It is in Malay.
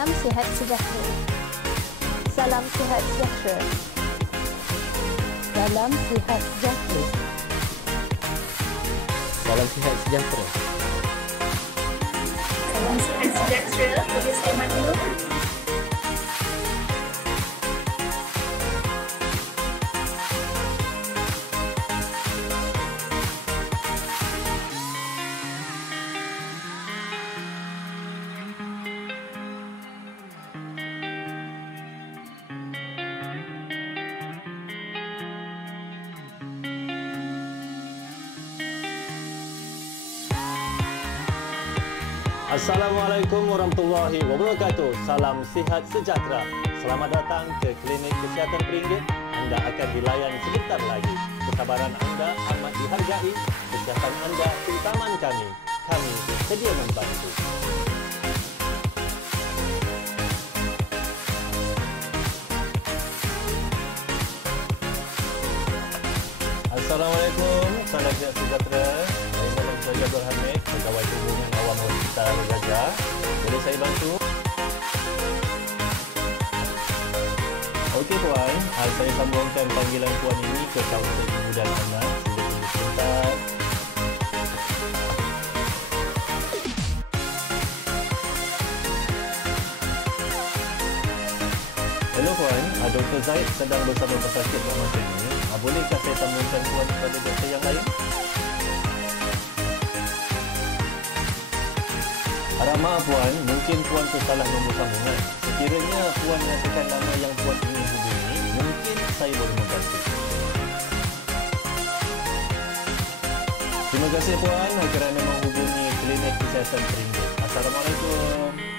Salam sihat sejahtera. Salam sihat sejahtera. Salam sihat sejahtera. Salam sihat sejahtera. Salam sihat sejahtera. Boleh saya bantu? Assalamualaikum warahmatullahi wabarakatuh. Salam sihat sejahtera. Selamat datang ke Klinik Kesihatan Peringgit. Anda akan dilayan sebentar lagi. Kesabaran anda amat dihargai. Kesihatan anda keutamaan kami. Kami sedia membantu. Assalamualaikum. Salam sihat sejahtera. Saya Muhammad Syahid Abdul Hamid, Pegawai Hubungan Awam Hospital Gajah. Boleh saya bantu? Okey Puan, saya sambungkan panggilan Puan ini ke kaunter ibu dan anak. Sila tunggu sebentar. Hello Puan, Dr. Zaid sedang bersama pesakit pada masa ini. Bolehkah saya sambungkan Puan kepada doktor yang lain? Harap maaf Puan, mungkin Puan tersalah nombor sambungan. Sekiranya Puan nyatakan nama yang Puan ingin hubungi, mungkin saya boleh membantu. Terima kasih Puan kerana menghubungi Klinik Kesihatan Peringgit. Assalamualaikum.